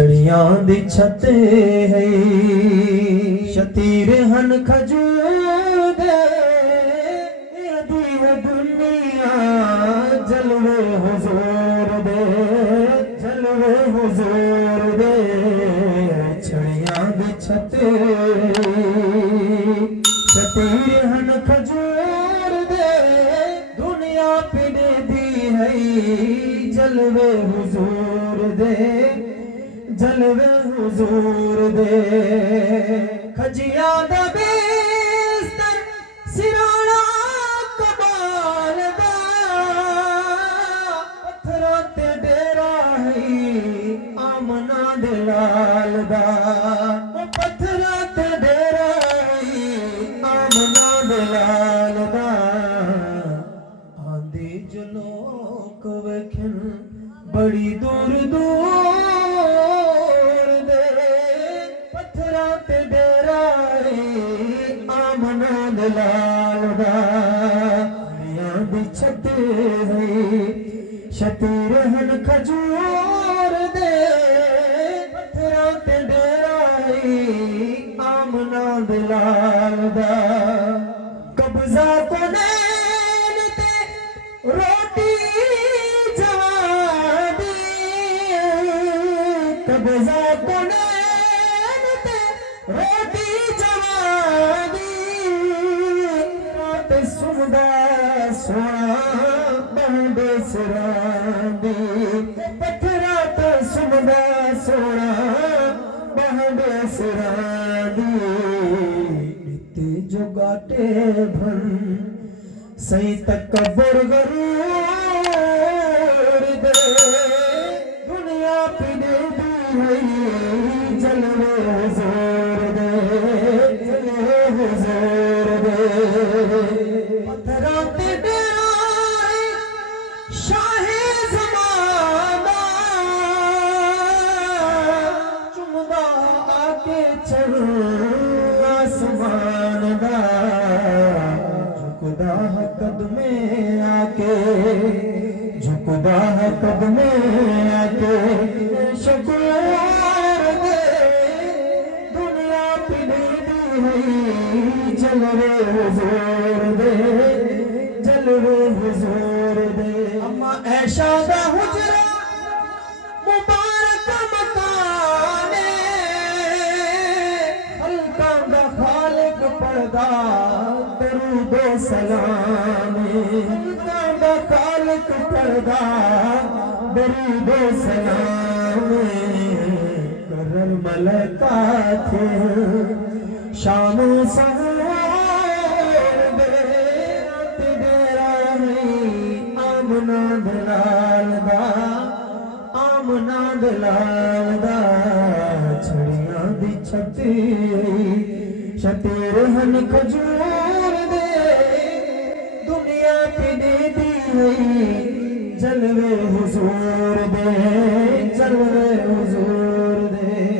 छड़ियां दी छत है शतीर हन खजूर दे दी दुनिया जलवे हुजूर दे जलवे हुजूर दे छड़ियां दी छत शतीर हन खजूर दे दुनिया पिने दी है जलवे हुजूर दे जलवे हुजूर दे खजियां दा बिस्तर सिराना कमाल दा पत्थरां ते डेरा है आमना दे लाल दा पत्थरां ते डेरा है आमना दे लाल दा आंदी जो लोक वेखन बड़ी दूर दूर लाल दी छत है शतीर हन खजूर दे पत्थरां ते डेरा है आमना दे लाल दा कब्जा को नैन ते रोटी जवादी कब्जा को नैन ते रोटी जवादी सुमदा सोना बंदे सिरांदी पत्थरा तो सुमदा सोना बंदे सिरांदी नित्य जो गाटे भन सही तकबर गरूर दे दुनिया पिने दी है जलवे हुजूर दे जलवे हुजूर दे पत्थरां ते डेरा शाहे ज़माना चुमदा आके चढ़ आसमान दा झुकदा कदमे आके झुकदा कदमे आके शुक्र दे दुनिया पिने दी है जलवे हुजूर दे जलवे हुजूर दे अम्मा ऐशा दा हुजरा मुबारक मकाने हल्का दा खालिक पढ़दा दरूद सलाम हल्का दा खालिक पढ़दा दरूद सलाम करल मलका थे शाम सहूर दे डेरा है आमना दलाल दा आमना दलाल दा छड़ियां दी छत शतीर हन खजूर दे दुनिया पिने दी है जलवे हुजूर दे जलवे हुजूर दे।